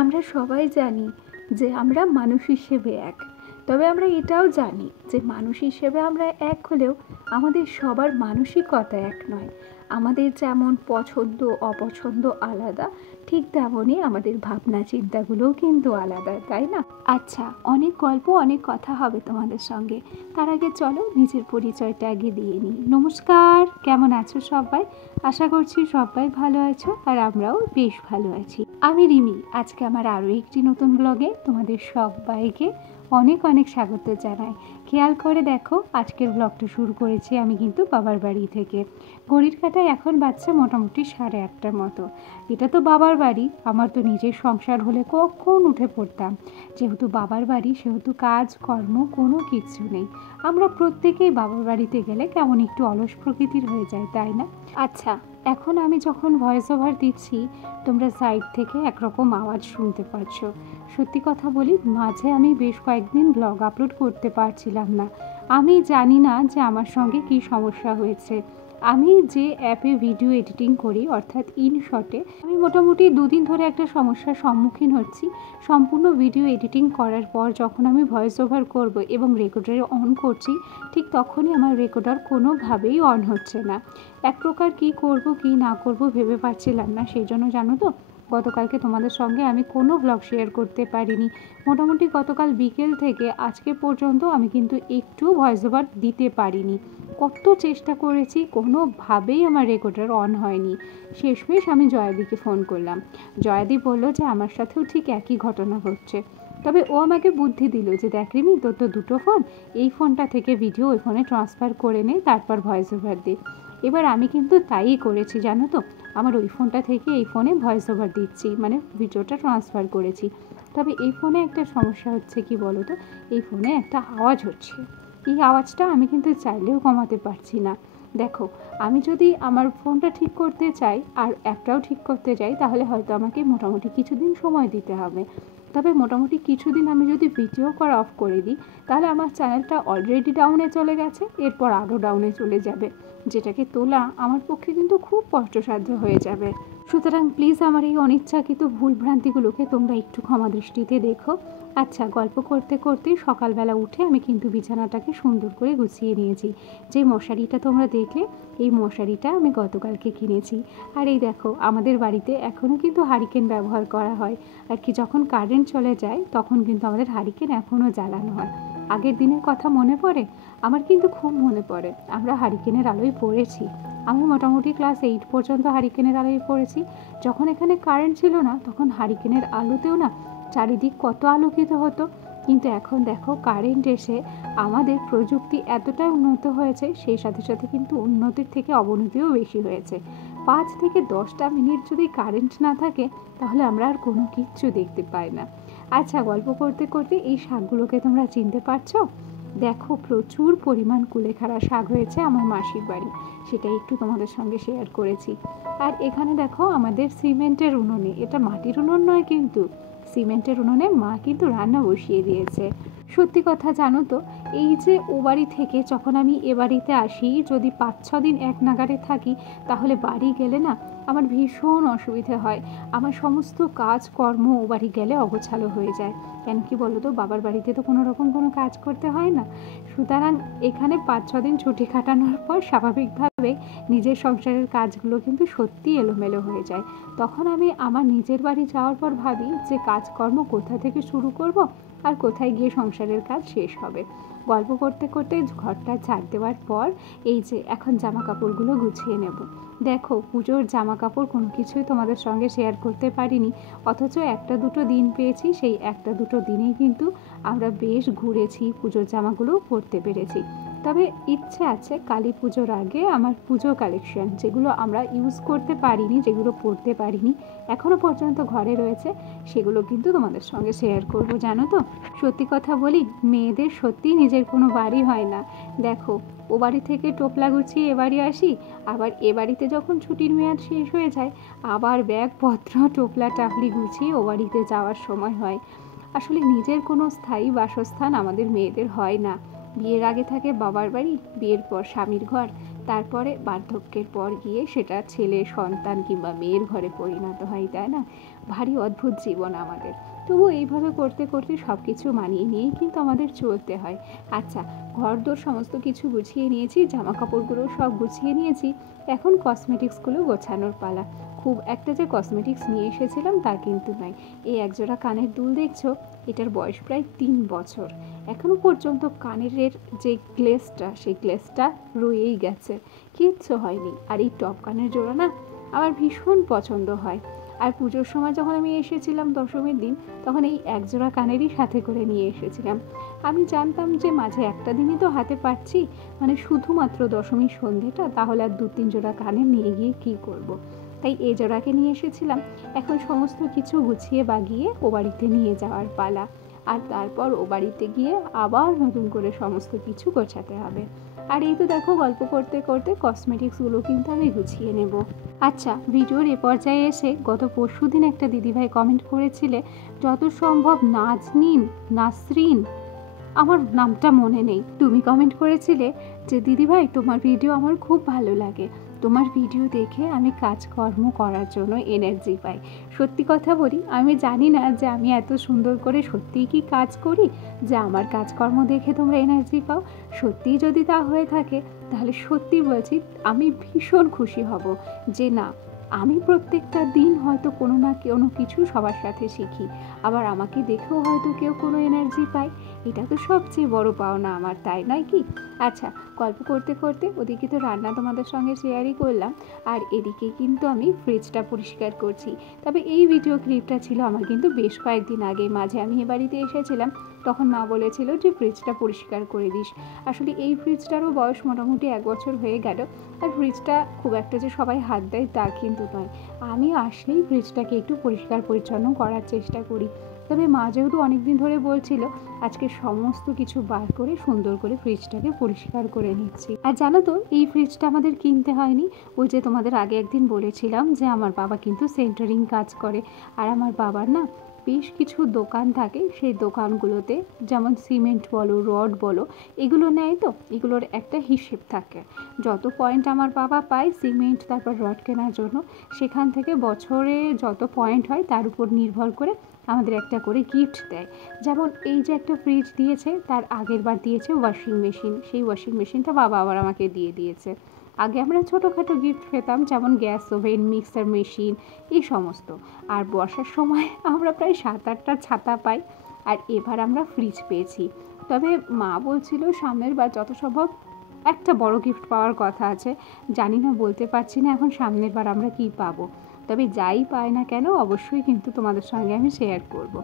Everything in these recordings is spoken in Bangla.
আমরা সবাই জানি যে আমরা মানুষ হিসেবে এক, তবে আমরা এটাও জানি যে মানুষ হিসেবে আমরা এক হলেও আমাদের সবার মানসিকতা এক নয়। আমাদের যেমন পছন্দ অপছন্দ আলাদা, ঠিক তেমনই আমাদের ভাবনা চিন্তাগুলোও কিন্তু আলাদা, তাই না? আচ্ছা, অনেক গল্প অনেক কথা হবে তোমাদের সঙ্গে। তার আগে চলো নিজের পরিচয়টা আগে দিয়ে নিই। নমস্কার, কেমন আছো সবাই? আশা করছি সবাই ভালো আছো, আর আমরাও বেশ ভালো আছি। আমি রিমি। আজকে আমার আরও একটি নতুন ব্লগে তোমাদের সবাইকে অনেক অনেক স্বাগত জানাই। খেয়াল করে দেখো, আজকের ব্লগটা শুরু করেছি আমি কিন্তু বাবার বাড়ি থেকে। ঘড়ির কাঁটায় এখন বাজছে মোটামুটি 8:30টার মতো। এটা তো বাবার বাড়ি, আমার তো নিজের সংসার হলে কখন উঠে পড়তাম। যেহেতু বাবার বাড়ি সেহেতু কাজ কর্ম কোনো কিচ্ছু নেই। আমরা প্রত্যেকেই বাবার বাড়িতে গেলে কেমন একটু অলস প্রকৃতির হয়ে যায়, তাই না? আচ্ছা, এখন আমি যখন ভয়েস ওভার দিচ্ছি তোমরা সাইড থেকে একরকম আওয়াজ শুনতে পাচ্ছ। সত্যি কথা বলি, মাঝে আমি বেশ কয়েকদিন ব্লগ আপলোড করতে পারছিলাম না। আমি জানি না যে আমার সঙ্গে কী সমস্যা হয়েছে। আমি যে অ্যাপে ভিডিও এডিটিং করি অর্থাৎ ইনশটে, আমি মোটামুটি 2 দিন ধরে একটা সমস্যার সম্মুখীন হচ্ছি। সম্পূর্ণ ভিডিও এডিটিং করার পর যখন আমি ভয়েস ওভার করব এবং রেকর্ডারে অন করছি, ঠিক তখনই আমার রেকর্ডার কোনোভাবেই অন হচ্ছে না। এক প্রকার কী করব কী না করব ভেবে পাচ্ছিলাম না। সেই জন্য জানো তো, গতকালকে তোমাদের সঙ্গে আমি কোনো ব্লগ শেয়ার করতে পারিনি। মোটামুটি গতকাল বিকেল থেকে আজকে পর্যন্ত আমি কিন্তু একটু ভয়েস ওভার দিতে পারিনি। কত চেষ্টা করেছি, কোনোভাবেই আমার রেকর্ডার অন হয়নি। শেষমেশ আমি জয়াদিকে ফোন করলাম। জয়াদি বলল যে আমার সাথেও ঠিক একই ঘটনা ঘটছে। তবে ও আমাকে বুদ্ধি দিল যে দেখ রিমি, তোর তো 2টো ফোন, এই ফোনটা থেকে ভিডিও ওই ফোনে ট্রান্সফার করে নে, তারপর ভয়েস ওভার দে। এবার আমি কিন্তু তাই করেছি, জানো তো। আমার ওই ফোনটা থেকে এই ফোনে ভয়েস ওভার দিচ্ছি, মানে ভিডিওটা ট্রান্সফার করেছি। তবে এই ফোনে একটা সমস্যা হচ্ছে, কি বলো তো, এই ফোনে একটা আওয়াজ হচ্ছে। এই আওয়াজটা আমি কিন্তু চাইলেও কমাতে পারছি না। দেখো, আমি যদি আমার ফোনটা ঠিক করতে চাই আর অ্যাপটাও ঠিক করতে চাই, তাহলে হয়তো আমাকে মোটামুটি কিছুদিন সময় দিতে হবে। তবে মোটামুটি কিছুদিন আমি যদি ভিডিও করা অফ করে দিই, তাহলে আমার চ্যানেলটা অলরেডি ডাউনে চলে গেছে, এরপর আরও ডাউনে চলে যাবে, যেটাকে তোলা আমার পক্ষে কিন্তু খুব কষ্টসাধ্য হয়ে যাবে। সুতরাং প্লিজ আমার এই অনিচ্ছাকৃত ভুলভ্রান্তিগুলোকে তোমরা একটু ক্ষমা দৃষ্টিতে দেখো। আচ্ছা, গল্প করতে করতেই সকালবেলা উঠে আমি কিন্তু বিছানাটাকে সুন্দর করে গুছিয়ে নিয়েছি। যে মশারিটা তোমরা দেখলে, এই মশারিটা আমি গতকালকে কিনেছি। আর এই দেখো, আমাদের বাড়িতে এখনও কিন্তু হারিকেন ব্যবহার করা হয়। আর কি, যখন কারেন্ট চলে যায় তখন কিন্তু আমাদের হারিকেন এখনও জ্বালানো হয়। আগের দিনের কথা মনে পড়ে? আমার কিন্তু খুব মনে পড়ে। আমরা হারিকেনের আলোয় পড়েছি। আমি মোটামুটি ক্লাস 8 পর্যন্ত হারিকেনের আলোয় পড়েছি। যখন এখানে কারেন্ট ছিল না, তখন হারিকেনের আলোতেও না চারিদিক কত আলোকিত হতো। কিন্তু এখন দেখো, কারেন্ট এসে আমাদের প্রযুক্তি এতটাই উন্নত হয়েছে, সেই সাথে সাথে কিন্তু উন্নতির থেকে অবনতিও বেশি হয়েছে। 5 থেকে 10টা মিনিট যদি কারেন্ট না থাকে, তাহলে আমরা আর কোনো কিচ্ছু দেখতে পাই না। আচ্ছা, গল্প করতে করতে এই শাকগুলোকে তোমরা চিনতে পারছো? দেখো, প্রচুর পরিমাণ কুলেখাড়া শাক হয়েছে আমার মাসির বাড়ি, সেটাই একটু তোমাদের সঙ্গে শেয়ার করেছি। আর এখানে দেখো, আমাদের সিমেন্টের উনুনে, এটা মাটির উনুন নয় কিন্তু, সিমেন্টের উনুনে মা কিন্তু রান্না বসিয়ে দিয়েছে। সত্যি কথা জানো তো, এই যে ও বাড়ি থেকে যখন আমি এ বাড়িতে আসি, যদি 5-6 দিন এক নাগাড়ে থাকি, তাহলে বাড়ি গেলে না আমার ভীষণ অসুবিধে হয়। আমার সমস্ত কাজকর্ম ও বাড়ি গেলে অগোছালো হয়ে যায়। কেন কি বলো তো, বাবার বাড়িতে তো কোনো রকম কোনো কাজ করতে হয় না। সুতরাং এখানে 5-6 দিন ছুটি কাটানোর পর স্বাভাবিকভাবে নিজের সংসারের কাজগুলো কিন্তু সত্যি এলোমেলো হয়ে যায়। তখন আমি আমার নিজের বাড়ি যাওয়ার পর ভাবি যে কাজকর্ম কোথা থেকে শুরু করব আর কোথায় গিয়ে সংসারের কাজ শেষ হবে। গল্প করতে করতে ঘরটা ঝাড় দেওয়ার পর এই যে এখন জামা কাপড়গুলো গুছিয়ে নেব। দেখো, পুজোর জামা কাপড় কোনো কিছুই তোমাদের সঙ্গে শেয়ার করতে পারিনি, অথচ 1-2 দিন পেয়েছি। সেই 1-2 দিনেই কিন্তু আমরা বেশ ঘুরেছি, পুজোর জামাগুলো পরতে পেরেছি। তবে ইচ্ছে আছে কালী পুজোর আগে আমার পুজো কালেকশন, যেগুলো আমরা ইউজ করতে পারিনি, যেগুলো পরতে পারিনি, এখনও পর্যন্ত ঘরে রয়েছে, সেগুলো কিন্তু তোমাদের সঙ্গে শেয়ার করব। জানো তো, সত্যি কথা বলি, মেয়েদের সত্যি নিজের কোনো বাড়ি হয় না। দেখো, ও বাড়ি থেকে টোপলা গুছিয়ে এ বাড়ি আসি, আবার এ বাড়িতে যখন ছুটির মেয়াদ শেষ হয়ে যায়, আবার ব্যাগপত্র টোপলা টাপলি গুছিয়ে ও বাড়িতে যাওয়ার সময় হয়। আসলে নিজের কোনো স্থায়ী বাসস্থান আমাদের মেয়েদের হয় না। বিয়ের আগে থাকে বাবার বাড়ি, বিয়ের পর স্বামীর ঘর, তারপরে বার্ধক্যের পর গিয়ে সেটা ছেলে সন্তান কিংবা মেয়ের ঘরে পরিণত হয়, তাই না? ভারী অদ্ভুত জীবন আমাদের। তবু এইভাবে করতে করতে সব কিছু মানিয়ে নিয়েই কিন্তু আমাদের চলতে হয়। আচ্ছা, ঘরদোর সমস্ত কিছু গুছিয়ে নিয়েছি, জামা কাপড়গুলো সব গুছিয়ে নিয়েছি, এখন কসমেটিক্সগুলো গোছানোর পালা। খুব একটা যে কসমেটিক্স নিয়ে এসেছিলাম তা কিন্তু নয়। এই একজোড়া কানের দুল দেখছো, এটার বয়স প্রায় 3 বছর। এখনও পর্যন্ত কানের যে গ্লেসটা, সেই গ্লেসটা রয়েই গেছে, কিচ্ছু হয়নি। আর এই টপ কানের জোড়া না আমার ভীষণ পছন্দ হয়। আর পুজোর সময় যখন আমি এসেছিলাম দশমীর দিন, তখন এই একজোড়া কানেরই সাথে করে নিয়ে এসেছিলাম। আমি জানতাম যে মাঝে একটা দিনই তো হাতে পাচ্ছি, মানে শুধুমাত্র দশমীর সন্ধেটা, তাহলে আর 2-3 জোড়া কানের নিয়ে গিয়ে কী করব। তাই এই জোড়াকে নিয়ে এসেছিলাম। এখন সমস্ত কিছু গুছিয়ে বাগিয়ে ও বাড়িতে নিয়ে যাওয়ার পালা। আর তারপর ও বাড়িতে গিয়ে আবার নতুন করে সমস্ত কিছু গোছাতে হবে। আর এই তো দেখো, গল্প করতে করতে কসমেটিক্সগুলো কিন্তু আমি গুছিয়ে নেব। আচ্ছা, ভিডিওর এ পর্যায়ে এসে গত পরশুদিন একটা দিদিভাই কমেন্ট করেছিলে, যত সম্ভব নাসরিন, আমার নামটা মনে নেই, তুমি কমেন্ট করেছিলে যে দিদিভাই তোমার ভিডিও আমার খুব ভালো লাগে, তোমার ভিডিও দেখে আমি কাজকর্ম করার জন্য এনার্জি পাই। সত্যি কথা বলি, আমি জানি না যে আমি এত সুন্দর করে সত্যিই কি কাজ করি যে আমার কাজকর্ম দেখে তোমরা এনার্জি পাও। সত্যিই যদি তা হয়ে থাকে, তাহলে সত্যি বলছি আমি ভীষণ খুশি হব যে না, আমি প্রত্যেকটা দিন হয়তো কোনো না কোনো কিছু সবার সাথে শিখি, আবার আমাকে দেখেও হয়তো কেউ কোনো এনার্জি পায়। এটা তো সবচেয়ে বড় পাওনা আমার, তাই নয় কি? আচ্ছা, গল্প করতে করতে ওদিকে তো রান্না তোমাদের সঙ্গে শেয়ারই করলাম, আর এদিকে কিন্তু আমি ফ্রিজটা পরিষ্কার করছি। তবে এই ভিডিও ক্লিপটা ছিল আমার কিন্তু বেশ কয়েকদিন আগে, মাঝে আমি এ বাড়িতে এসেছিলাম, তখন মা বলেছিল যে ফ্রিজটা পরিষ্কার করে দিস। আসলে এই ফ্রিজটারও বয়স মোটামুটি 1 বছর হয়ে গেল। আর ফ্রিজটা খুব একটা যে সবাই হাত দেয় তা কিন্তু নয়, আমি আসলেই ফ্রিজটাকে একটু পরিষ্কার পরিচ্ছন্ন করার চেষ্টা করি। তবে মা যেহেতু অনেকদিন ধরে বলছিল, আজকে সমস্ত কিছু বার করে সুন্দর করে ফ্রিজটাকে পরিষ্কার করে নিচ্ছি। আর জানো তো, এই ফ্রিজটা আমাদের কিনতে হয়নি। ওই যে তোমাদের আগে একদিন বলেছিলাম যে আমার বাবা কিন্তু সেন্টারিং কাজ করে, আর আমার বাবার না বেশ কিছু দোকান থাকে, সেই দোকানগুলোতে যেমন সিমেন্ট বলো, রড বলো, এগুলো নেয়, তো এগুলোর একটা হিসেব থাকে। যত পয়েন্ট আমার বাবা পায় সিমেন্ট তারপর রড কেনার জন্য, সেখান থেকে বছরে যত পয়েন্ট হয় তার উপর নির্ভর করে আমাদের একটা করে গিফট দেয়। যেমন এই যে একটা ফ্রিজ দিয়েছে, তার আগের বার দিয়েছে ওয়াশিং মেশিন, সেই ওয়াশিং মেশিনটা বাবা আবার আমাকে দিয়ে দিয়েছে। আগে আমরা ছোটোখাটো গিফট পেতাম, যেমন গ্যাস ওভেন, মিক্সার মেশিন, এই সমস্ত। আর বর্ষার সময় আমরা প্রায় 7-8টা ছাতা পাই, আর এবার আমরা ফ্রিজ পেয়েছি। তবে মা বলছিল সামনের বার যত সম্ভব একটা বড় গিফট পাওয়ার কথা আছে, জানি না, বলতে পারছি না এখন সামনের বার আমরা কি পাবো। তবে যাই পাই না কেন, অবশ্যই কিন্তু তোমাদের সঙ্গে আমি শেয়ার করব।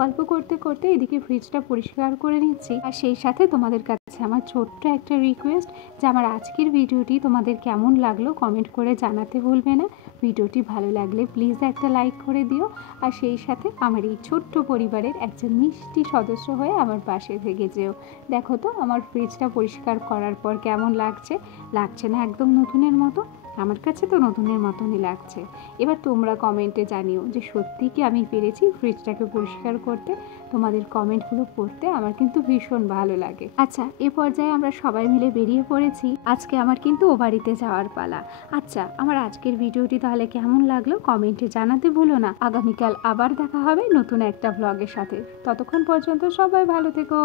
গল্প করতে করতে এদিকে ফ্রিজটা পরিষ্কার করে নিচ্ছি। আর সেই সাথে তোমাদের কাছে আমার ছোট্ট একটা রিকোয়েস্ট, যে আমার আজকের ভিডিওটি তোমাদের কেমন লাগলো কমেন্ট করে জানাতে ভুলবে না। ভিডিওটি ভালো লাগলে প্লিজ একটা লাইক করে দিও, আর সেই সাথে আমার এই ছোট্ট পরিবারের একজন মিষ্টি সদস্য হয়ে আমার পাশে থেকে যেও। দেখো তো আমার ফ্রিজটা পরিষ্কার করার পর কেমন লাগছে, লাগছে না একদম নতুনের মতো? আমার কাছে তো নতুনের মতনই লাগছে। এবার তোমরা কমেন্টে জানিও যে সত্যি কি আমি পেরেছি ফ্রিজটাকে পরিষ্কার করতে। তোমাদের কমেন্টগুলো পড়তে আমার কিন্তু ভীষণ ভালো লাগে। আচ্ছা, এ পর্যায়ে আমরা সবাই মিলে বেরিয়ে পড়েছি। আজকে আমার কিন্তু ও বাড়িতে যাওয়ার পালা। আচ্ছা, আমার আজকের ভিডিওটি তাহলে কেমন লাগলো কমেন্টে জানাতে ভুলো না। আগামীকাল আবার দেখা হবে নতুন একটা ব্লগের সাথে। ততক্ষণ পর্যন্ত সবাই ভালো থেকো।